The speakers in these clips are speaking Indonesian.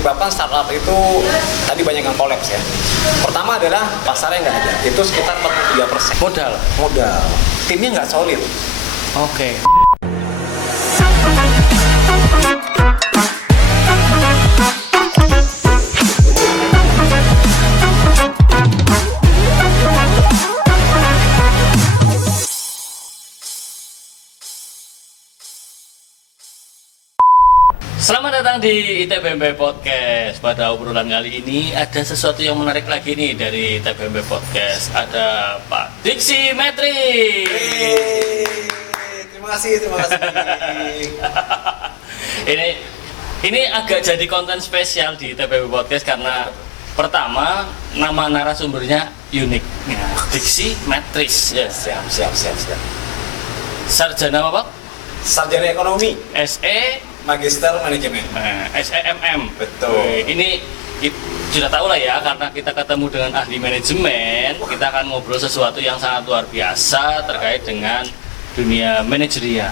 menyebabkan startup itu tadi banyak yang kolaps ya. Pertama adalah pasarnya nggak ada, itu sekitar 43%. Modal. Timnya nggak solid. Oke. Selamat datang di ITBMP Podcast. Pada obrolan kali ini ada sesuatu yang menarik lagi nih dari ITBMP Podcast. Ada Pak Diksi Metri. Terima kasih. Ini agak jadi konten spesial di ITBMP Podcast karena pertama nama narasumbernya unik. Ya, Diksi Metris. Ya. Siap. Sarjana apa, Pak? Sarjana ekonomi. SE Magister manajemen. SEMM. Betul. Ini sudah tahu lah ya, karena kita ketemu dengan ahli manajemen, kita akan ngobrol sesuatu yang sangat luar biasa terkait dengan dunia manajerial.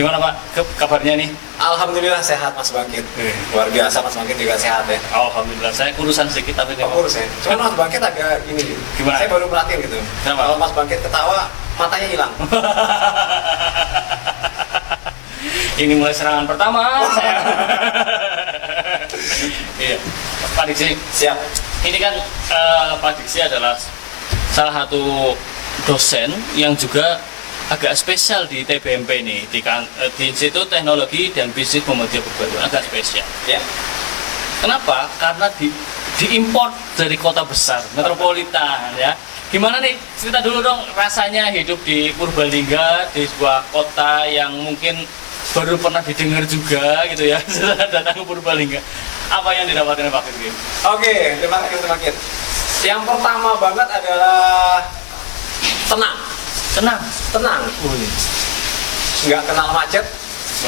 Gimana Pak kabarnya nih? Alhamdulillah sehat Mas Bangkit. Luar biasa Mas Bangkit juga sehat ya. Alhamdulillah, saya kurusan sedikit tapi Kurus ya. Cuma Mas Bangkit agak ini. Gimana? Saya baru perhatiin gitu. Kenapa? Kalau Mas Bangkit ketawa, matanya hilang. Ini mulai serangan pertama. Iya, Pak Diksi. Siap. Ini kan Pak Diksi adalah salah satu dosen yang juga agak spesial di TBMP ini, di Institut Teknologi dan Bisnis Muhammadiyah Purbalingga, agak spesial. Ya. Kenapa? Karena diimpor dari kota besar, metropolitan ya. Gimana nih? Cerita dulu dong rasanya hidup di Purbalingga, di sebuah kota yang mungkin baru pernah didengar juga gitu ya, setelah datang ke Purbalingga. Apa yang didapatkan Pak Diksi? Oke, terima kasih. Yang pertama banget adalah tenang. Nggak kenal macet.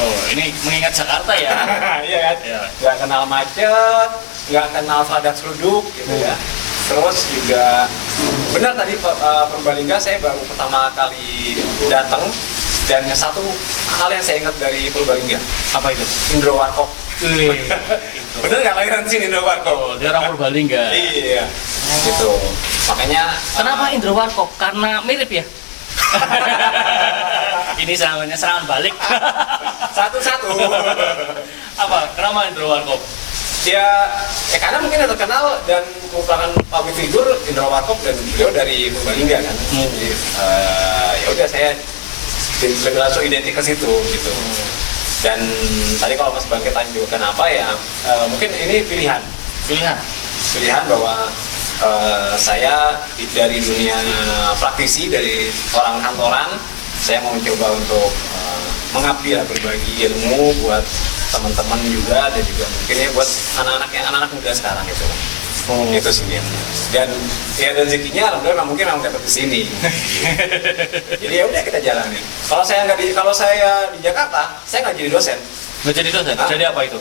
Oh, ini mengingat Jakarta ya. Iya kan? Ya. Nggak kenal macet, nggak kenal sadak seruduk gitu ya. Terus juga benar tadi Purbalingga saya baru pertama kali datang, dan satu hal yang saya ingat dari Purbalingga, Apa itu? Indro Warkop. Wih, Bener nggak lahiran sini Indro Warkop? oh, dia orang Purbalingga. Iya. Gitu. Makanya Kenapa Indro Warkop? Karena mirip ya? Ini serangan balik. satu-satu. Apa? Kenapa Indro Warkop? Ya karena mungkin yang terkenal dan merupakan public figure Indro Warkop, dan beliau dari Purbalingga kan. Jadi, ya udah saya lebih langsung identik ke situ gitu. Dan tadi kalau Mas Bangkit tanya juga kenapa ya, mungkin ini pilihan bahwa saya dari dunia praktisi, dari orang kantoran, saya mau mencoba untuk mengabdi lah, berbagi ilmu buat teman-teman juga, dan juga mungkin ya buat anak-anak muda sekarang gitu. Itu sih dia. Dan ya rezekinya alhamdulillah mungkin memang dapat di sini. Jadi ya udah kita jalani. Kalau saya di Jakarta, saya nggak jadi dosen. Nggak jadi dosen? Jadi apa itu?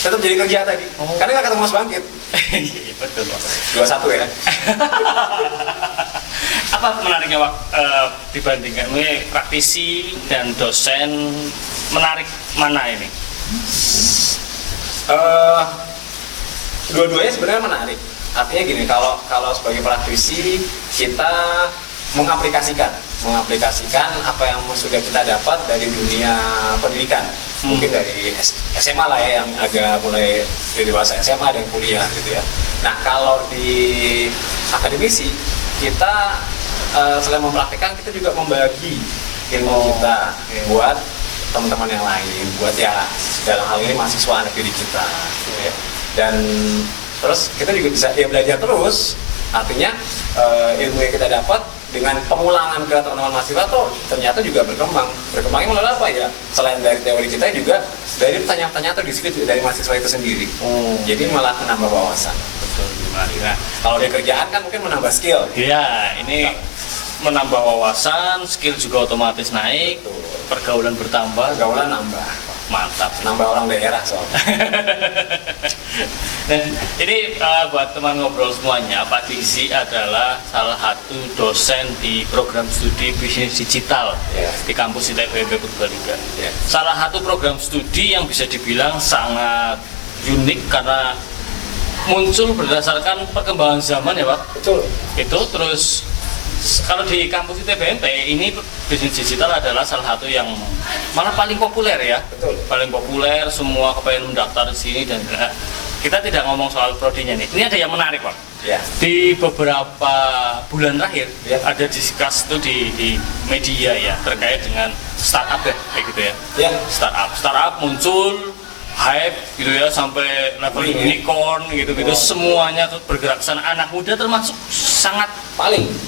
Tetap jadi kerja tadi. Karena nggak ketemu Mas Bangkit. Iya, betul Pak. 21 ya. Apa menariknya Pak dibandingkan ini praktisi dan dosen, menarik mana ini? Dua-duanya sebenarnya menarik. Artinya gini, kalau sebagai praktisi kita mengaplikasikan apa yang sudah kita dapat dari dunia pendidikan. Mungkin dari SMA lah ya, yang agak mulai dari dewasa SMA dan kuliah gitu ya. Nah kalau di akademisi kita selain mempraktikkan, kita juga membagi ilmu kita buat teman-teman yang lain, buat ya dalam hal ini mahasiswa anak didik kita gitu ya. Dan terus kita juga bisa ya belajar terus, artinya ilmu yang kita dapat dengan pengulangan ke teman-teman mahasiswa tuh ternyata juga berkembangnya melalui apa ya, selain dari teori kita juga dari pertanyaan-pertanyaan atau diskusi dari mahasiswa itu sendiri. Jadi malah menambah wawasan. Betul. Nah, kalau di kerjaan kan mungkin menambah skill. Iya, ini menambah wawasan, skill juga otomatis naik, pergaulan bertambah, Pergaulan nambah. mantap. Nambah orang daerah soalnya. Dan ini buat teman ngobrol semuanya, Pak Diksi adalah salah satu dosen di program studi bisnis digital di kampus ITBMP Purbalingga. Salah satu program studi yang bisa dibilang sangat unik karena muncul berdasarkan perkembangan zaman ya Pak. Betul. Itu terus kalau di kampus ITBMP ini bisnis digital adalah salah satu yang malah paling populer ya. Betul. Paling populer, semua kepengen mendaftar di sini dan kita tidak ngomong soal prodinya nih. Ini ada yang menarik Pak. Ya. Di beberapa bulan terakhir Ya. ada discuss tuh di media ya terkait dengan startup ya kayak gitu ya. Ya. Startup muncul hype gitu ya sampai level unicorn gitu-gitu, semuanya bergerak sana. Anak muda termasuk sangat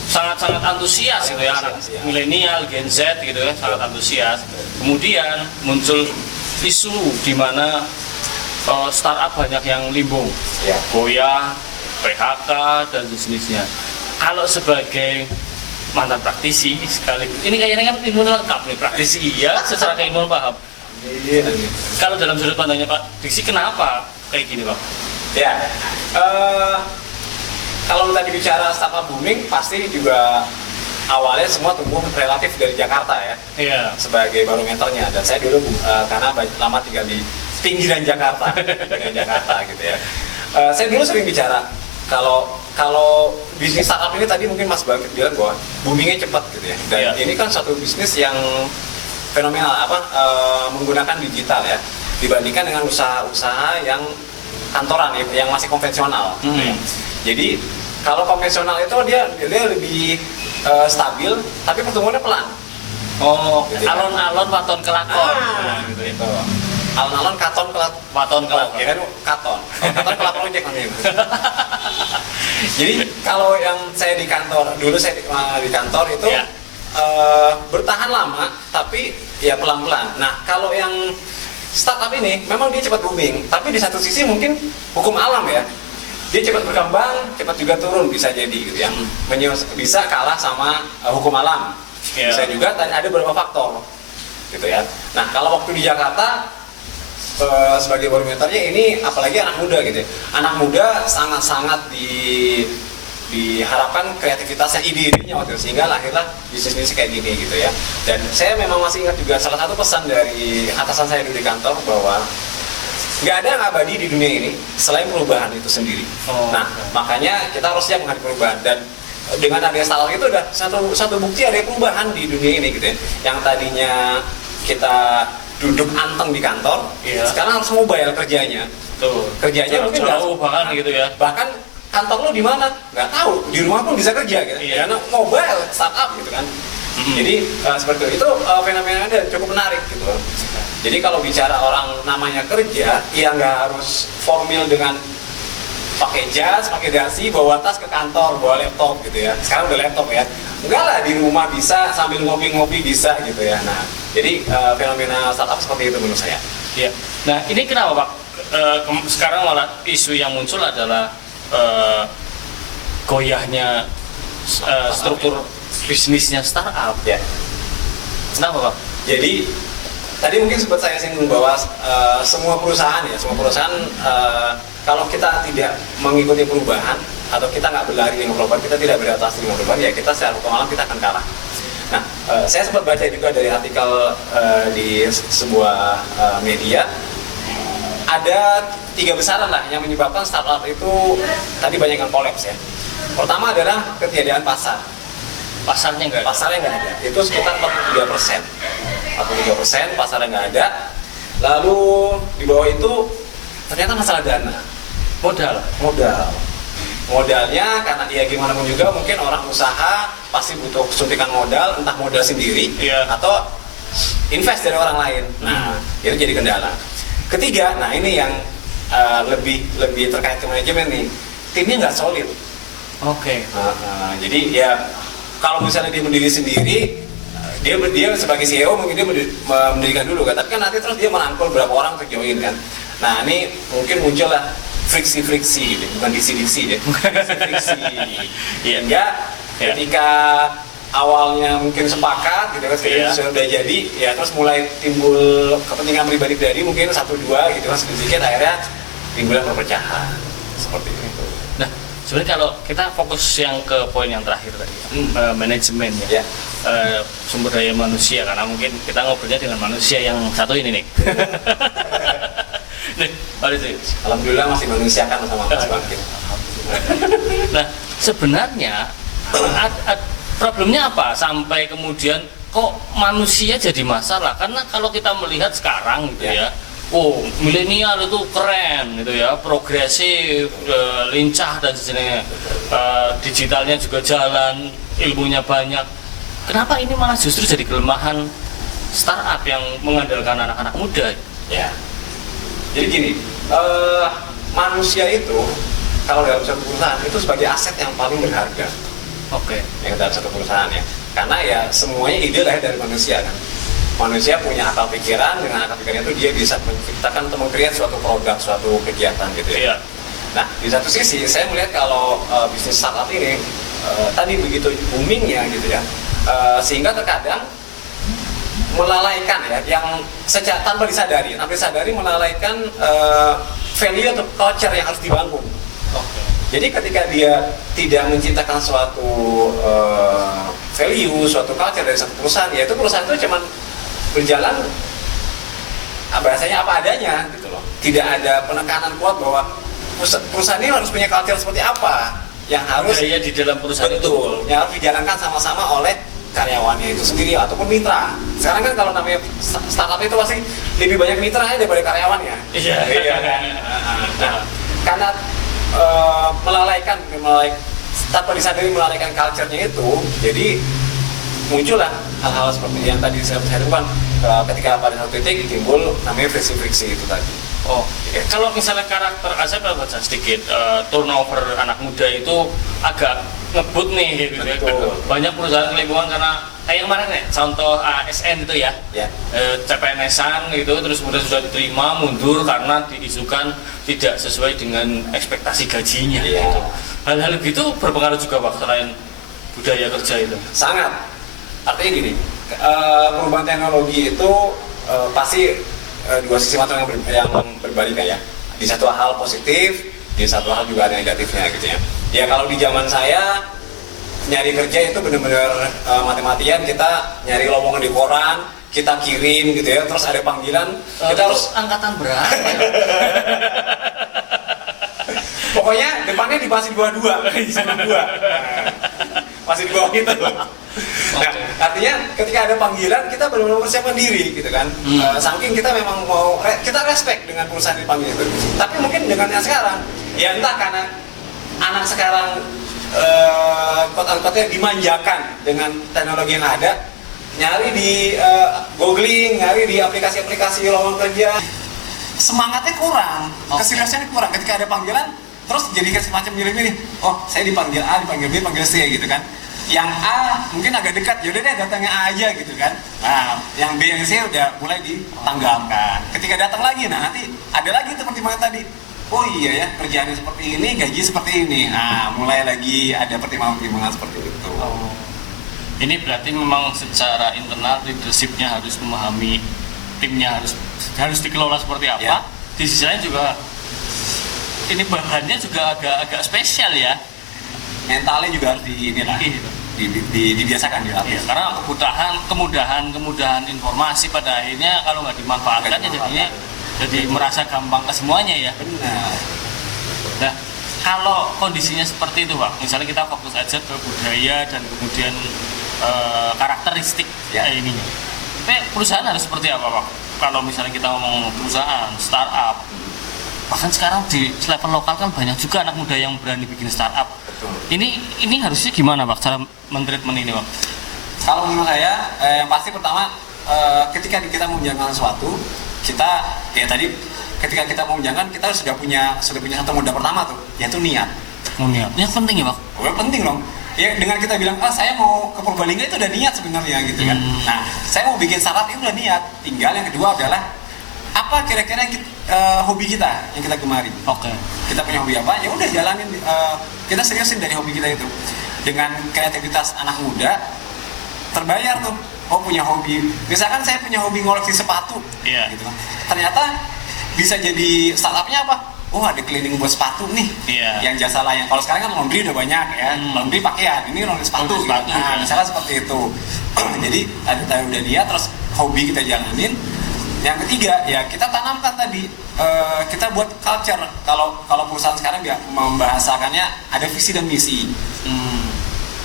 sangat antusias gitu ya, anak antusias, ya. milenial, Gen Z gitu ya, sangat antusias. Kemudian muncul isu di mana startup banyak yang limbung, Ya. goyah, PHK dan sejenisnya. Kalau sebagai mantan praktisi sekali, ini kayaknya kan ilmu lengkap nih, praktisi iya, secara keilmuan paham. Iya. Kalau dalam sudut pandangnya Pak Diksi, kenapa kayak gini Pak? Ya, kalau tadi bicara startup booming, pasti juga awalnya semua tumbuh relatif dari Jakarta ya, Iya. sebagai barometernya. Dan saya dulu karena lama tinggal di pinggiran Jakarta, gitu ya. Saya dulu sering bicara kalau bisnis startup ini tadi mungkin Mas Bangkit bilang bahwa boomingnya cepat gitu ya. Dan Iya. ini kan suatu bisnis yang fenomenal menggunakan digital ya, dibandingkan dengan usaha-usaha yang kantoran yang masih konvensional. Jadi kalau konvensional itu dia lebih stabil, tapi pertumbuhannya pelan. Oh, Gitu ya. alon-alon waton kelakon. Gitu. Alon-alon katon kelak Waton kelakon. kira katon. Katon kelak project kan gitu. Jadi kalau yang saya di kantor dulu, saya di kantor itu Ya. bertahan lama, tapi ya pelan-pelan. Nah, kalau yang startup ini memang dia cepat booming, tapi di satu sisi mungkin hukum alam ya, dia cepat berkembang, cepat juga turun bisa jadi gitu ya. Bisa kalah sama hukum alam. Ya. Bisa juga ada beberapa faktor gitu ya. Nah, kalau waktu di Jakarta sebagai barometernya ini apalagi anak muda gitu ya. Anak muda sangat-sangat diharapkan kreativitasnya, ide-idenya waktu itu, sehingga lahirlah bisnis kayak gini gitu ya. Dan saya memang masih ingat juga salah satu pesan dari atasan saya dulu di kantor bahwa nggak ada yang abadi di dunia ini selain perubahan itu sendiri. Nah, makanya kita harus siap menghadapi perubahan. Dan dengan adanya startup itu udah satu bukti ada perubahan di dunia ini gitu ya. Yang tadinya kita duduk anteng di kantor, sekarang harus mobile kerjanya. Tuh, Kerjanya mungkin jauh bahkan gitu ya. Bahkan kantor lo di mana? Nggak tahu. Di rumah pun bisa kerja gitu. Iya. Karena mobile startup gitu kan. Jadi seperti itu fenomena ada cukup menarik gitu. Jadi kalau bicara orang namanya kerja, ya nggak harus formal dengan pakai jas, pakai dasi, bawa tas ke kantor, bawa laptop gitu ya. Sekarang udah laptop ya. Enggak lah, di rumah bisa sambil ngopi-ngopi bisa gitu ya. Nah, jadi fenomena startup seperti itu menurut saya. Iya. Nah, ini kenapa Pak? Sekarang malah isu yang muncul adalah goyahnya struktur bisnisnya startup. Ya. Kenapa Pak? Jadi tadi mungkin sempat saya singgung bahwa semua perusahaan kalau kita tidak mengikuti perubahan atau kita nggak berlari dengan perubahan, kita tidak beradaptasi dengan perubahan, ya kita secara hukum alam kita akan kalah. Nah, saya sempat baca juga dari artikel di sebuah media, ada 3 besaran lah yang menyebabkan startup itu tadi banyak yang kolaps ya. Pertama adalah ketiadaan pasar. Pasarnya nggak ada. Pasarnya nggak ada, itu sekitar 43%. 43% pasarnya nggak ada. Lalu di bawah itu ternyata masalah dana, modalnya, karena ya gimana pun juga mungkin orang usaha pasti butuh suntikan modal, entah modal sendiri atau invest dari orang lain. Nah, itu jadi kendala. Ketiga, nah ini yang lebih terkait ke manajemen nih, timnya nggak solid. Oke. Jadi ya kalau misalnya dia berdiri sendiri, dia sebagai CEO mungkin dia mendirikan dulu kan, tapi kan nanti terus dia merangkul berapa orang untuk join kan. Nah, ini mungkin muncul lah friksi-friksi gitu, bukan diksi-diksi ya. Friksi. Ya, ketika awalnya mungkin sepakat gitu kan, sudah jadi, ya terus mulai timbul kepentingan pribadi mungkin 1-2 gitu kan, sedikit akhirnya timbul perpecahan seperti itu. Nah, sebenarnya kalau kita fokus yang ke poin yang terakhir tadi, manajemen ya. Sumber daya manusia, karena mungkin kita ngobrolnya dengan manusia yang satu ini nih. Nah, Alhamdulillah masih manusiakan sama Mas Bangkit. Nah, sebenarnya problemnya apa sampai kemudian kok manusia jadi masalah? Karena kalau kita melihat sekarang gitu ya, oh milenial itu keren gitu ya, progresif, lincah dan sebagainya, digitalnya juga jalan, ilmunya banyak. Kenapa ini malah justru jadi kelemahan startup yang mengandalkan anak-anak muda? Ya. Jadi gini, manusia itu kalau dalam satu perusahaan itu sebagai aset yang paling berharga. Oke. Yang dalam satu perusahaan ya. Karena ya semuanya ide lahir dari manusia kan. Manusia punya akal pikiran, dengan akal pikirannya itu dia bisa menciptakan atau meng-create suatu produk, suatu kegiatan gitu ya. Iya. Nah, di satu sisi saya melihat kalau bisnis startup ini tadi begitu boomingnya gitu ya, sehingga terkadang melalaikan ya, yang sejak tanpa disadari melalaikan value atau culture yang harus dibangun. Oke. Jadi ketika dia tidak menciptakan suatu value, suatu culture dari satu perusahaan, ya itu perusahaan itu cuma berjalan bahasanya apa adanya gitu loh. Tidak ada penekanan kuat bahwa perusahaan ini harus punya culture seperti apa yang harus di dalam perusahaan betul, yang harus dijalankan sama-sama oleh karyawannya itu sendiri ataupun mitra. Sekarang kan kalau namanya startup itu pasti lebih banyak mitranya daripada karyawannya. Iya. Nah, karena melalaikan tanpa disadari melalaikan culture-nya itu, jadi muncullah hal-hal seperti yang tadi saya sebutkan, ketika pada satu titik timbul namanya friksi itu tadi. Oh, kalau misalnya karakter, saya pernah baca sedikit, turnover anak muda itu agak ngebut nih gitu ya. Banyak perusahaan lingkungan karena kayak kemarin ya, contoh ASN itu ya, CPNS-an gitu, terus kemudian sudah diterima mundur karena diisukan tidak sesuai dengan ekspektasi gajinya gitu. Hal-hal gitu berpengaruh juga Pak selain budaya kerja itu? Sangat. Artinya gini, perubahan teknologi itu pasti dua sisi mata yang berbalikan ya. Di satu hal positif, di satu hal juga ada negatifnya gitu ya. Ya kalau di zaman saya nyari kerja itu benar-benar mati-matian, kita nyari lowongan di koran, kita kirim gitu ya, terus ada panggilan, kita harus angkatan berapa? Pokoknya depannya di masih 22, sebelum 2. Masih di bawah itu. Nah, artinya ketika ada panggilan kita benar-benar persiapkan diri gitu kan. Saking kita memang mau kita respect dengan perusahaan dipanggil itu. Tapi mungkin dengan yang sekarang, ya entah karena anak sekarang kota-kotanya dimanjakan dengan teknologi yang ada, nyari di googling, nyari di aplikasi-aplikasi lowongan kerja, semangatnya kurang, keseriusannya kurang. Ketika ada panggilan, terus jadi semacam milih-milih. Oh, saya dipanggil A, dipanggil B, dipanggil C gitu kan. Yang A mungkin agak dekat, yaudah deh datangnya A aja gitu kan. Nah, yang B yang C udah mulai ditanggalkan. Ketika datang lagi, nah nanti ada lagi tuh pertimbangan tadi. Oh iya ya, kerjaannya seperti ini, gaji seperti ini. Nah, mulai lagi ada pertimbangan-pertimbangan seperti itu. Oh. Ini berarti memang secara internal leadership-nya harus memahami timnya harus dikelola seperti apa. Ya. Di sisi lain juga ini bahannya juga agak spesial ya. Mentalnya juga harus dibiasakan dilatih. Iya, karena kemudahan informasi pada akhirnya kalau nggak dimanfaatkan ya jadinya jadi merasa gampang ke semuanya ya. Benar. Nah, kalau kondisinya seperti itu Pak, misalnya kita fokus aja ke budaya dan kemudian karakteristik ininya. Tapi perusahaan harus seperti apa Pak? Kalau misalnya kita ngomong perusahaan, startup, bahkan sekarang di level lokal kan banyak juga anak muda yang berani bikin startup. Betul. Ini harusnya gimana Pak cara mentreatment ini Pak? Kalau menurut saya yang pasti pertama ketika kita mau menjalankan sesuatu, kita ya tadi ketika kita mau menjalankan kita sudah punya satu modal pertama tuh, yaitu niat. Niat. Yang penting ya Pak? Oh, penting dong. Ya dengan kita bilang saya mau ke Purbalingga itu udah niat sebenarnya gitu kan. Nah, saya mau bikin startup itu udah niat. Tinggal yang kedua adalah apa kira-kira hobi kita yang kita gemari. Oke. Kita punya hobi apa? Ya udah jalanin, kita seriusin dari hobi kita itu. Dengan kreativitas anak muda terbayar tuh. Oh punya hobi. Misalkan saya punya hobi ngoleksi sepatu. Iya. Gitu. Ternyata bisa jadi startupnya apa? Oh ada cleaning buat sepatu nih. Iya. Yang jasa layan. Kalau sekarang kan laundry udah banyak ya. Laundry pakaian, ini laundry sepatu. Sepatu, nah, misalnya seperti itu. Jadi ada udah dia terus hobi kita jalanin. Yang ketiga ya kita tanamkan tadi, kita buat culture. Kalau perusahaan sekarang ya membahasakannya ada visi dan misi.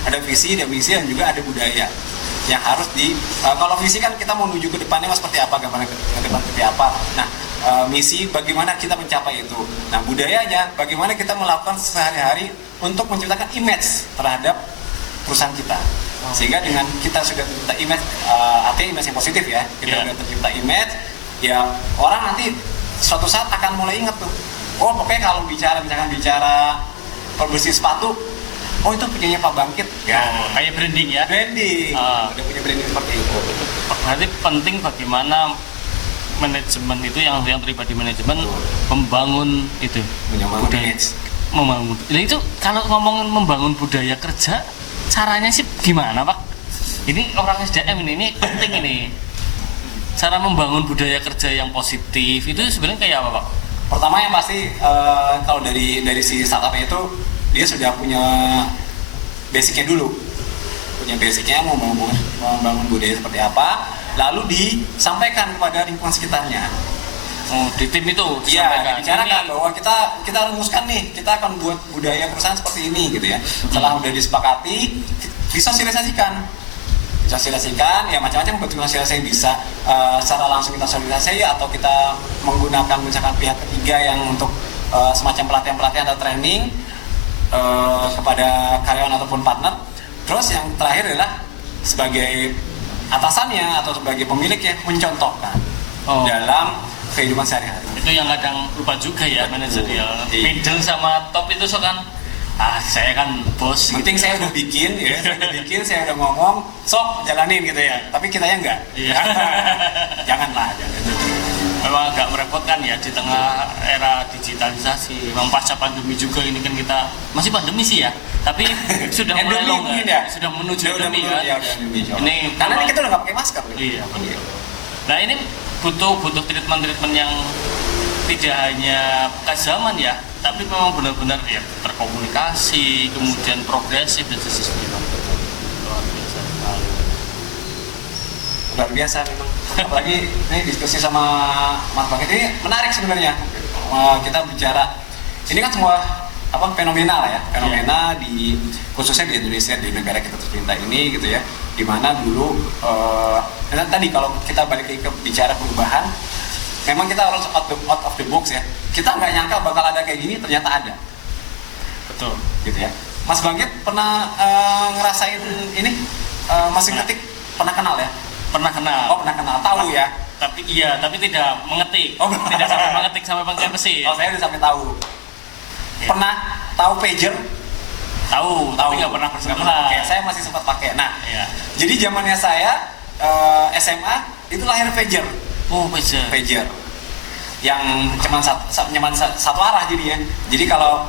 Ada visi dan misi dan juga ada budaya yang harus kalau visi kan kita mau menuju ke depannya seperti apa, gambaran ke depan seperti apa. Nah, misi bagaimana kita mencapai itu. Nah, budayanya bagaimana kita melakukan sehari-hari untuk menciptakan image terhadap perusahaan kita. Sehingga dengan kita sudah tercipta image, artinya image yang positif ya, kita sudah tercipta image, ya orang nanti suatu saat akan mulai ingat tuh, oh pokoknya kalau misalkan bicara pembersih sepatu, oh itu punyanya Pak Bangkit ya. Kayak branding ya. Branding. Udah punya branding seperti itu. Berarti penting bagaimana manajemen itu yang terlibat di manajemen membangun itu budaya. Membangun. Nah, itu kalau ngomongin membangun budaya kerja, caranya sih gimana Pak? Ini orang SDM ini penting ini. Cara membangun budaya kerja yang positif itu sebenarnya kayak apa Pak? Pertama yang pasti kalau dari si startupnya itu dia sudah punya basicnya dulu, punya basicnya mau membangun budaya seperti apa, lalu disampaikan kepada lingkungan sekitarnya. Di tim itu iya, dibicarakan bahwa kita rumuskan nih, kita akan buat budaya perusahaan seperti ini gitu ya. Setelah udah disepakati, disosialisasikan ya macam-macam bentuk sosialisasi bisa secara langsung kita sosialisasi atau kita menggunakan misalkan pihak ketiga yang untuk semacam pelatihan atau training kepada karyawan ataupun partner. Terus yang terakhir adalah sebagai atasannya atau sebagai pemiliknya mencontohkan dalam kehidupan sehari-hari. Itu yang kadang lupa juga ya manajer ya. Middle sama top itu kan saya kan bos. Penting gitu. Saya udah bikin ya, saya udah ngomong, sok jalanin gitu ya. Tapi kitanya enggak. Iya. Jangan. Memang agak merepotkan ya di tengah era digitalisasi. Memang pasca pandemi juga ini kan kita masih pandemi sih ya, tapi sudah mulai longgar ya. Sudah menuju pandemi ya. Ini karena ini kita udah nggak pakai masker. Iya. Nah ini butuh treatment yang tidak hanya ke zaman ya, tapi memang benar-benar ya terkomunikasi, kemudian progresif dan sistematis. Luar biasa memang. Apalagi ini diskusi sama Mas Bangkit ini menarik sebenarnya. Kita bicara ini kan semua fenomena lah ya, fenomena di khususnya di Indonesia, di negara kita tercinta ini gitu ya. Dimana dulu tadi kalau kita balik ke bicara perubahan, memang kita harus out of the box ya. Kita nggak nyangka bakal ada kayak gini, ternyata ada. Betul. Gitu ya. Mas Bangkit pernah ngerasain ini mesin ketik, pernah kenal ya? Pernah kenal. Oh pernah kenal, tahu ya? Tapi tidak mengetik. Tidak sampai mengetik sampai pakai mesin. Oh saya udah sampai tahu. Pernah tahu pager? Tahu, tapi nggak pernah bersekolah. Saya masih sempat pakai. Nah, jadi zamannya saya SMA itu lahir pager. Oh pager. Yang cuma satu arah jadi ya. Jadi kalau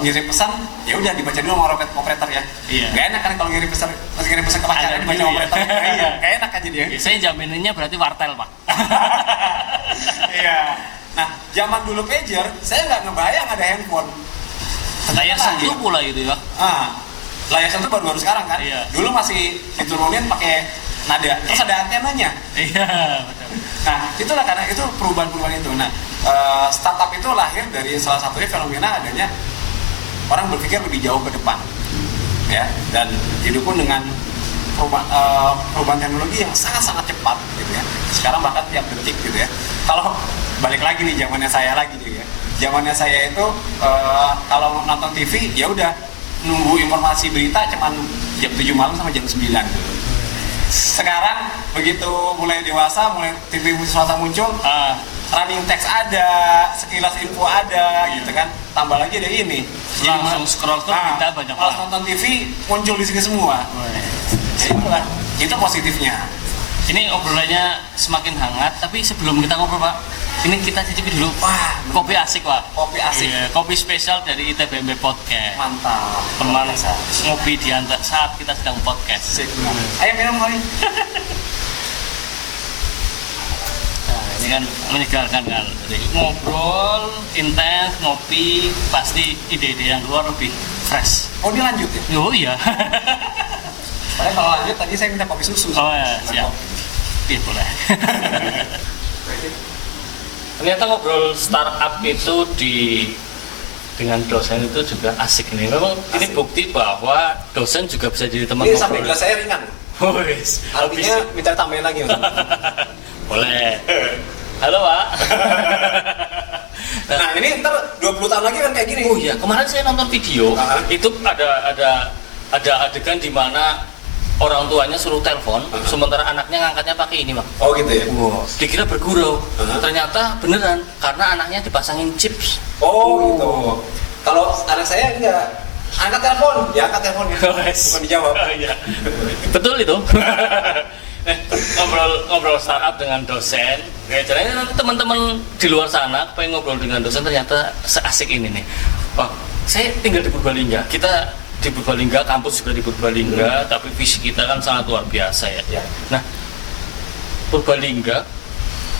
ngirim pesan ya udah dibaca dulu sama operator ya. Iya. Gak enak kan kalau ngirim pesan ke pacarnya dibaca sama operator. Iya, gak enak kan jadi ya. Saya jamininnya berarti wartel Pak. Iya. Nah, zaman dulu pager, saya nggak ngebayang ada handphone. Layar sentuh pula itu ya. Layar sentuh baru sekarang kan. Iya. Dulu masih diturunin pakai nada, terus ada antenanya. Iya, betul. Nah, itulah karena itu perubahan-perubahan itu. Nah, startup itu lahir dari salah satunya fenomena adanya orang berpikir lebih jauh ke depan, ya, dan didukung dengan perubahan teknologi yang sangat-sangat cepat, gitu ya. Sekarang bahkan tiap detik, gitu ya. Kalau balik lagi nih zamannya saya lagi nih ya. Zamannya saya itu kalau nonton TV ya udah nunggu informasi berita cuman jam 7 malam sama jam 9 gitu. Sekarang begitu mulai dewasa, mulai TV swasta muncul, running text ada, sekilas info ada, gitu kan. Tambah lagi ada ini. Langsung scroll tuh kita banyak. Kalau nonton TV muncul di sini semua. Itu positifnya. Ini obrolannya semakin hangat, tapi sebelum kita ngobrol Pak, ini kita cicipi dulu. Wah, kopi asik Pak. Kopi asik. Iya, kopi spesial dari ITBMB Podcast. Mantap. Teman ngopi di saat kita sedang podcast. Ayo minum kali. Nah, ini kan menyegarkan kan. Jadi ngobrol, intens, ngopi, pasti ide-ide yang keluar lebih fresh. Oh, dia lanjut ya? Oh iya. Padahal kalau lanjut tadi saya minta kopi susu. Oh ya, siap. Iya boleh. Ternyata ngobrol startup itu dengan dosen itu juga asik nih. Memang ini Asik. bukti bahwa dosen juga bisa jadi teman Ini sampai ngobrol. gelas saya ringan. Wis, Artinya minta tambahin lagi. Mas. boleh. Halo Pak. Nah ini ntar 20 tahun lagi kan kayak gini. Oh iya, kemarin saya nonton video, Aha. itu ada adegan di mana orang tuanya suruh telepon, Aha. sementara anaknya ngangkatnya pakai ini, Pak. Oh gitu ya. Wow, dikira bergurau, Aha. ternyata beneran karena anaknya dipasangin chips. Oh gitu. Kalau anak saya enggak angkat telepon, ya angkat teleponnya. Bukan dijawab. Iya. Betul itu. ngobrol startup dengan dosen. Ya, caranya nanti teman-teman di luar sana pengen ngobrol dengan dosen ternyata seasik ini nih. Oh, saya tinggal di Purbalingga. Kita di Purbalingga, kampus juga di Purbalingga, tapi visi kita kan sangat luar biasa ya. Ya. Nah, Purbalingga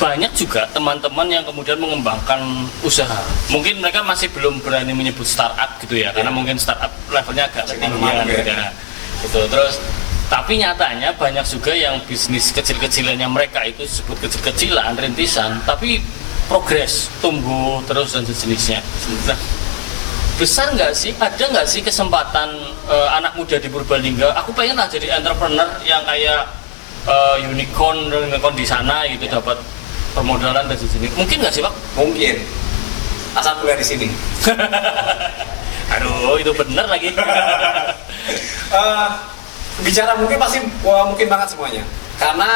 banyak juga teman-teman yang kemudian mengembangkan usaha. Mungkin mereka masih belum berani menyebut startup gitu ya, karena mungkin startup levelnya agak ketinggian gitu ya. Gitu. Terus tapi nyatanya banyak juga yang bisnis kecil-kecilannya mereka itu disebut kecil-kecilan, rintisan, tapi progres, tumbuh terus dan sejenisnya. Nah, besar nggak sih, ada nggak sih kesempatan anak muda di Purbalingga? Aku pengen lah jadi entrepreneur yang kayak unicorn di sana gitu, dapat permodalan dan sejenis. Mungkin nggak sih Pak? Mungkin. Asal kuliah di sini. Aduh, itu bener lagi. Bicara mungkin pasti wah, mungkin banget semuanya. Karena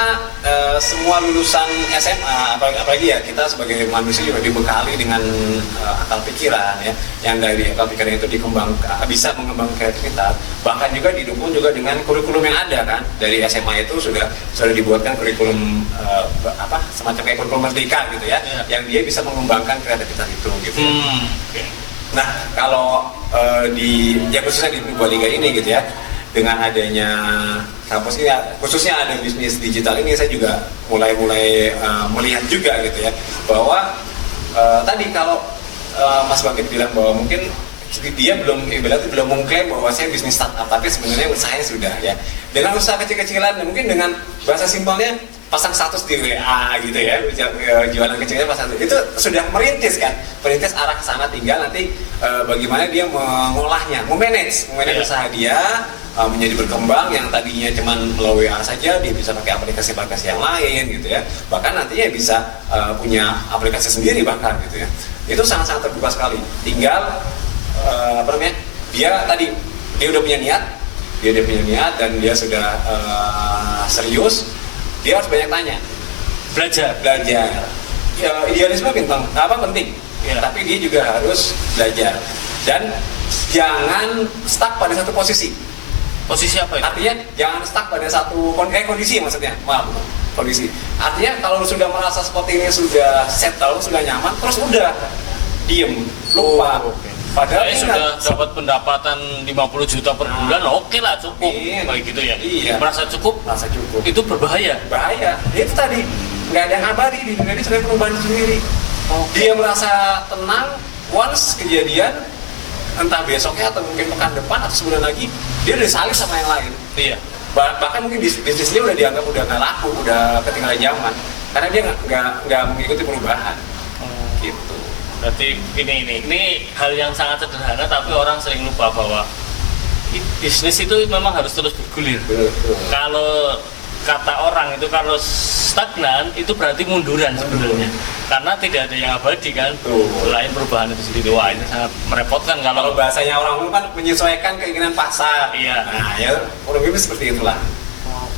semua lulusan SMA, apalagi ya kita sebagai manusia juga dibekali dengan akal pikiran ya, yang dari akal pikiran itu bisa mengembangkan kreativitas, bahkan juga didukung juga dengan kurikulum yang ada kan. Dari SMA itu sudah dibuatkan kurikulum semacam kayak kurikulum merdeka gitu ya, yang dia bisa mengembangkan kreativitas itu gitu. Okay. Nah kalau khususnya di Purbalingga ini gitu ya, dengan adanya kampus ini, khususnya ada bisnis digital ini, saya juga mulai melihat juga gitu ya, bahwa tadi kalau Mas Bangkit bilang bahwa mungkin dia belum mengklaim bahwa saya bisnis startup, tapi sebenarnya usahanya sudah ya. Dengan usaha kecil-kecilan, mungkin dengan bahasa simpelnya pasang status di WA gitu ya, jualan kecilnya pasang, itu sudah merintis kan, merintis arah ke sana, tinggal nanti bagaimana dia mengolahnya, memanage usaha dia menjadi berkembang. Yang tadinya cuma melalui WA saja, dia bisa pakai aplikasi-aplikasi yang lain gitu ya, bahkan nantinya bisa punya aplikasi sendiri bahkan gitu ya. Itu sangat-sangat terbuka sekali, tinggal dia udah punya niat, dan dia sudah serius. Dia harus banyak tanya, belajar. Ya, idealisme penting, Ya. tapi dia juga harus belajar dan jangan stuck pada satu posisi. Posisi apa itu? Artinya jangan stuck pada satu kondisi, maksudnya kondisi. Artinya kalau sudah merasa seperti ini, sudah settle, sudah nyaman, terus udah diem, lupa. Okay. Padahal saya sudah dapat pendapatan 50 juta per bulan, oke lah, cukup. Kayak gitu ya. Iya. Merasa cukup, itu berbahaya. Bahaya. Itu tadi nggak ada yang abadi di dunia ini, sudah perubahan sendiri. Dia merasa tenang, once kejadian, entah besoknya atau mungkin pekan depan atau sebulan lagi, dia udah salib sama yang lain. Iya. Bahkan mungkin bisnis dia udah dianggap udah nggak laku, udah ketinggalan zaman, karena dia nggak mengikuti perubahan. Gitu. Berarti ini hal yang sangat sederhana, tapi orang sering lupa bahwa bisnis itu memang harus terus bergulir. Betul. Kalau kata orang itu, kalau stagnan itu berarti munduran sebenarnya, karena tidak ada yang abadi kan. Selain perubahan itu sendiri, wah ini sangat merepotkan Kalau bahasanya orang dulu kan menyesuaikan keinginan pasar. Iya. Nah ya kurang lebih seperti itulah.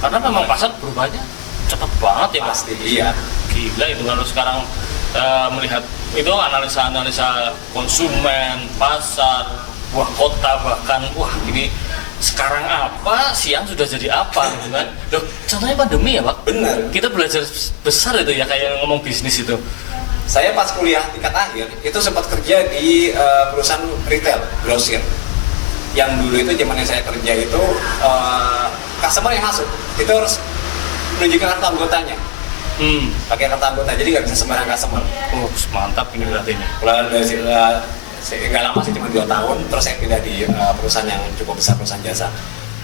Karena memang pasar berubahnya cepat banget ya Pak. Pasti iya. Gila itu kalau sekarang melihat itu analisa konsumen, pasar, kota, bahkan ini sekarang apa, siang sudah jadi apa gitu kan. Loh, contohnya pandemi ya Pak. Benar. Kita belajar besar itu ya, kayak ngomong bisnis itu. Saya pas kuliah tingkat akhir itu sempat kerja di perusahaan retail, grosir. Yang dulu itu zamannya saya kerja itu customer yang masuk itu harus menunjukkan kartu anggotanya. Pakai kartu anggota, jadi nggak bisa sembarang customer. Mantap ini berarti ini. Nggak lama sih, cuma 2 tahun, terus saya pindah di perusahaan yang cukup besar, perusahaan jasa.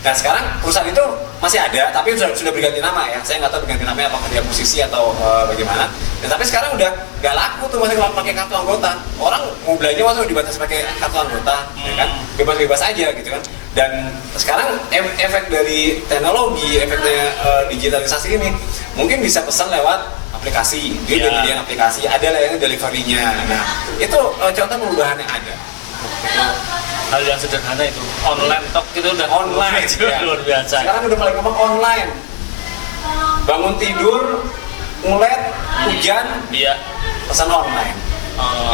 Nah sekarang perusahaan itu masih ada, tapi sudah berganti nama ya. Saya nggak tahu berganti namanya apakah dia musisi atau bagaimana. Dan tapi sekarang udah nggak laku tuh masih kalau pakai kartu anggota. Orang mau belanja masuk dibatasi pakai kartu anggota, ya kan? Bebas-bebas aja gitu kan. Dan sekarang efek dari teknologi, efek dari digitalisasi ini mungkin bisa pesan lewat aplikasi. Dia udah nyediain aplikasi, ada layanan delivery-nya. Nah itu contoh perubahan yang ada. Hal yang sederhana itu online talk itu udah Online ya. luar biasa. Sekarang udah mulai ngomong online. Bangun tidur, ngulet, hujan, Iya. pesan online.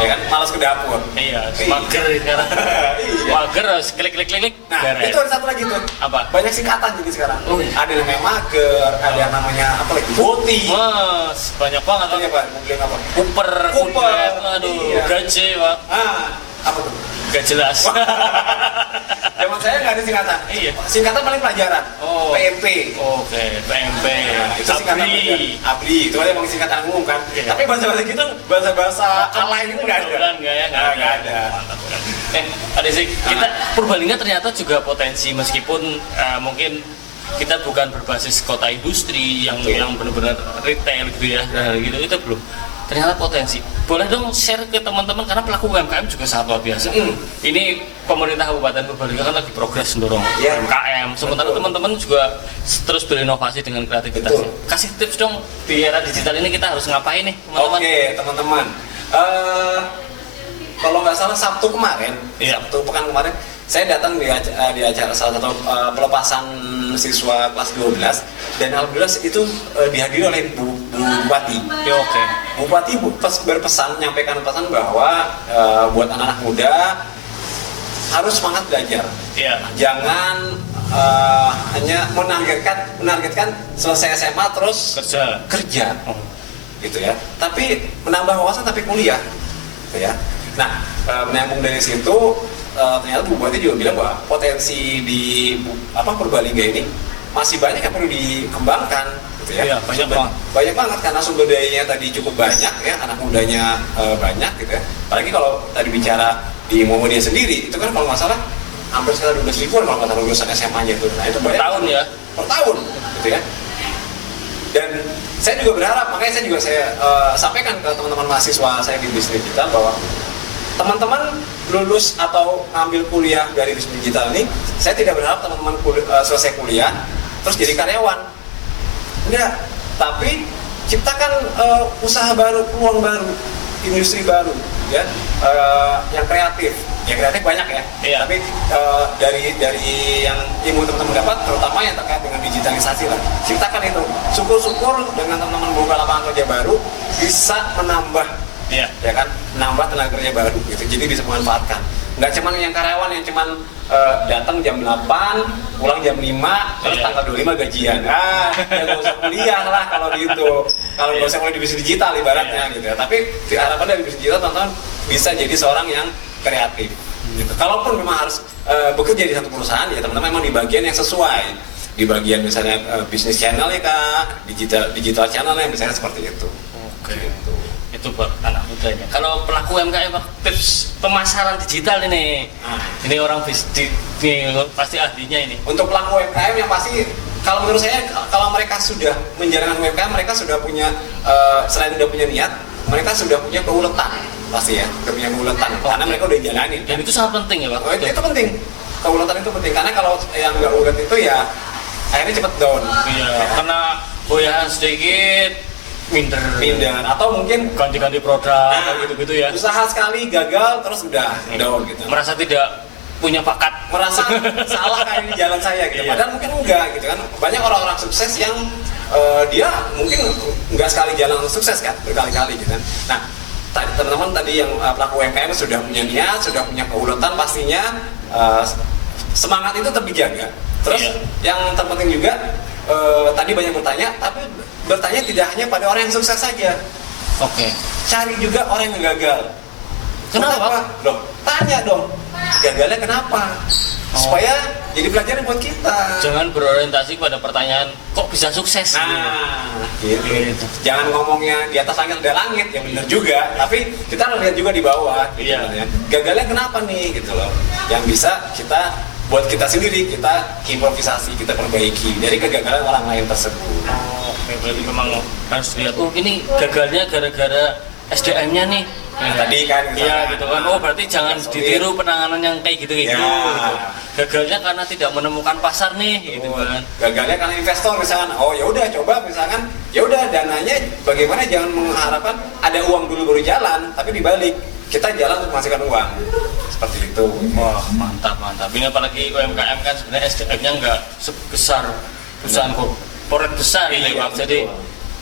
Ya kan, malas ke dapur. Iya, mager sekarang. Iya. Mager harus klik. Nah, beres. itu ada satu lagi tuh. Apa? Banyak singkatan jadi sekarang. Oh, iya. Ada yang namanya mager, ada yang namanya apa lagi? Boti. Mas, banyak banget. Apa ya, Pak? Mau bilang apa? Kuper, aduh, Iya. gaje, Pak. Apa tuh? Gak jelas. Zaman saya nggak ada singkatan. Iya. Singkatan paling pelajaran. Oh. PMP. Oke, PMP. Nah, itu singkatan pelajaran. Abri, itu kan emang singkatan umum kan. Iya. Tapi bahasa-bahasa gitu, bahasa-bahasa lain itu nggak ada. Enggak ya, Nggak ada. Mantap. Ada sih, kita Purbalingga ternyata juga potensi meskipun mungkin kita bukan berbasis kota industri yang benar-benar retail gitu ya, gitu itu belum. Ternyata potensi. Boleh dong share ke teman-teman karena pelaku UMKM juga sangat luar biasa. Ini pemerintah Kabupaten Purbalingga kan lagi progres mendorong UMKM. Sementara teman-teman juga terus berinovasi dengan kreativitasnya. Kasih tips dong di era digital ini kita harus ngapain nih, teman-teman? Oke, teman-teman. Kalau nggak salah Sabtu kemarin, Sabtu pekan kemarin, saya datang di acara salah satu pelepasan siswa kelas 12 dan alhamdulillah itu dihadiri oleh Bu Bupati. Ya, oke. Bupati berpesan, menyampaikan pesan bahwa buat anak-anak muda harus semangat belajar. Iya. Jangan hanya menargetkan selesai SMA terus kerja, gitu ya. Tapi menambah wawasan tapi kuliah, gitu ya. Nah, menyambung dari situ ternyata Bu Bupati juga bilang bahwa potensi di Purbalingga ini masih banyak yang perlu dikembangkan, gitu ya. Iya, banyak banget karena sumber dayanya tadi cukup banyak ya, anak mudanya banyak gitu ya. Apalagi kalau tadi bicara di Muhammadiyah sendiri, itu kan kalau nggak salah hampir sekitar 12.000-an kalau nggak salah lulusan SMA-nya itu. Nah itu banyak. Per tahun ya? Per tahun, gitu ya. Dan saya juga berharap, makanya saya sampaikan ke teman-teman mahasiswa saya di bisnis digital bahwa teman-teman lulus atau ngambil kuliah dari bisnis digital ini, saya tidak berharap teman-teman selesai kuliah terus jadi karyawan. Enggak, tapi ciptakan usaha baru, peluang baru, industri baru, ya, yang kreatif. Yang kreatif banyak ya. Iya. Tapi dari yang ilmu teman-teman dapat, terutama yang terkait dengan digitalisasi lah, ciptakan itu. Syukur-syukur dengan teman-teman buka lapangan kerja baru bisa menambah, ya kan, menambah tenaga kerja baru gitu. Jadi bisa memanfaatkan. Nggak cuman yang karyawan yang cuman datang jam 8, pulang jam 5, terus tanggal 25 gajian. Ya nggak usah kuliah lah kalau gitu. Kalau nggak usah kuliah di bisnis digital ibaratnya gitu ya. Tapi harapan dari bisnis digital teman-teman bisa jadi seorang yang kreatif. Gitu. Kalaupun memang harus bekerja di satu perusahaan, ya teman-teman memang di bagian yang sesuai. Di bagian misalnya bisnis channel ya kak, digital channel ya misalnya seperti itu. Oke. Gitu. Itu buat anak mudanya. Kalau pelaku UMKM tips pemasaran digital ini, ini orang pasti ahlinya ini. Untuk pelaku UMKM yang pasti, kalau menurut saya kalau mereka sudah menjalankan UMKM, mereka sudah punya selain sudah punya niat, mereka sudah punya keuletan pasti ya, sudah punya keuletan karena mereka udah jalanin. Dan itu sangat penting ya Pak. Itu penting, keuletan itu penting karena kalau yang nggak ulet itu ya akhirnya cepet down. Iya, karena goyah sedikit minder atau mungkin ganti-ganti produk gitu-gitu ya. Usaha sekali gagal terus udah down gitu. Merasa tidak punya bakat, merasa salah kayak di jalan saya gitu. Iya. Padahal mungkin enggak gitu kan. Banyak orang-orang sukses yang dia mungkin enggak sekali jalan sukses kan, berkali-kali gitu kan. Nah, teman-teman tadi yang pelaku UMKM sudah punya niat, sudah punya keuletan, pastinya semangat itu tetap dijaga. Terus yang terpenting juga tadi banyak bertanya, tapi bertanya tidak hanya pada orang yang sukses saja. Oke. Cari juga orang yang gagal. Kenapa? Loh, tanya dong. Gagalnya kenapa? Supaya jadi pelajaran buat kita. Jangan berorientasi pada pertanyaan kok bisa sukses. Nah, gitu. Jangan ngomongnya di atas langit ada langit, yang benar juga. Tapi kita harus lihat juga di bawah. Gitu, ya. Gagalnya kenapa nih, gitu loh. Yang bisa kita buat kita sendiri, kita improvisasi, kita perbaiki dari kegagalan orang lain tersebut. Oh, oke, berarti memang harus lihat, oh ini gagalnya gara-gara SDM-nya nih. Nah, tadi kan iya gitu kan. Oh berarti jangan ditiru penanganan yang kayak gitu Ya. gitu. Gagalnya karena tidak menemukan pasar nih gitu kan. Gagalnya karena investor misalkan, oh ya udah coba misalkan, ya udah dananya bagaimana, jangan mengharapkan ada uang dulu baru jalan, tapi dibalik kita jalan untuk menghasilkan uang seperti itu. Wah mantap mantap. Ini apalagi UMKM kan sebenarnya SDM-nya nggak sebesar perusahaan korporat besar gitu ya Pak. Jadi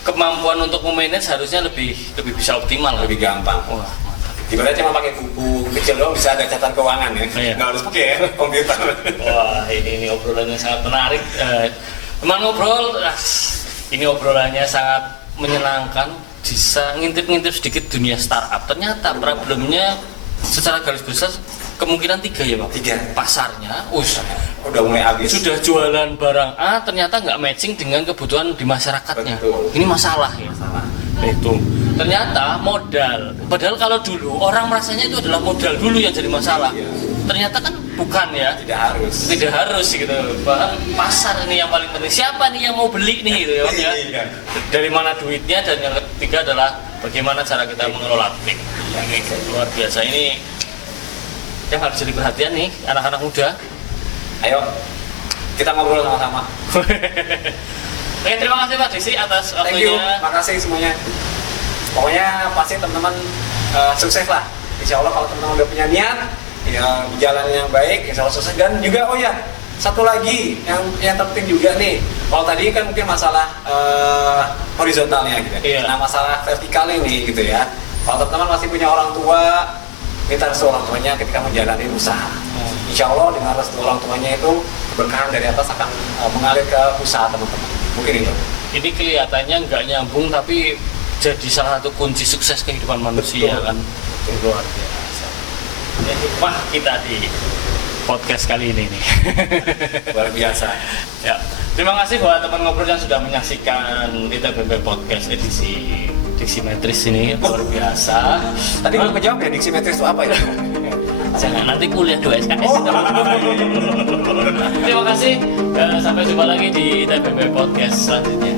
kemampuan untuk memanage harusnya lebih bisa optimal, Lebih gampang. Wah mantap. Ibaratnya cuma pakai buku kecil doang bisa ada catatan keuangan ya, Iya. nggak harus pakai komputer. Wah ini obrolannya sangat menarik. Teman ngobrol, ini obrolannya sangat menyenangkan. Bisa ngintip-ngintip sedikit dunia startup. Ternyata problemnya secara garis besar kemungkinan 3 ya Pak. 3. Pasarnya, Udah mulai habis. sudah jualan barang A ternyata nggak matching dengan kebutuhan di masyarakatnya. Betul. Ini masalah ya. Salah. Itu ternyata modal. Padahal kalau dulu orang merasanya itu adalah modal dulu yang jadi masalah. Iya. Ternyata kan bukan ya. Tidak harus. Gitu. Bahkan pasar ini yang paling penting. Siapa nih yang mau beli nih gitu ya. Pak, ya. Iya. Dari mana duitnya, dan yang ketiga adalah bagaimana cara kita mengelola duit. Ini luar biasa, ini yang harus jadi perhatian nih anak-anak muda. Ayo kita ngobrol sama-sama. Oke, terima kasih Pak Diksi atas Thank you, waktunya. makasih semuanya. Pokoknya pasti teman-teman sukses lah. Insya Allah kalau teman-teman udah punya niat, ya di jalan yang baik, insya Allah sukses. Dan juga oh ya, satu lagi yang penting juga nih. Kalau tadi kan mungkin masalah horizontalnya gitu. Iya. Nah masalah vertikal ini gitu ya. Kalau teman-teman masih punya orang tua, minta restu orang tuanya ketika menjalani usaha. Insya Allah dengan restu orang tuanya itu keberkahan dari atas akan mengalir ke usaha teman-teman. Mungkin itu. Ini kelihatannya nggak nyambung tapi jadi salah satu kunci sukses kehidupan manusia. Betul. Kan luar biasa. Ini wah kita di podcast kali ini nih. Luar biasa. Ya, terima kasih buat teman ngobrol yang sudah menyaksikan ITBB Podcast edisi Diksimetris ini, luar biasa. Tadi belum kejawab ya, diksimetris itu apa ya? Jangan nanti kuliah 2 SKS. Oh. Terima kasih. Sampai jumpa lagi di ITBB Podcast selanjutnya.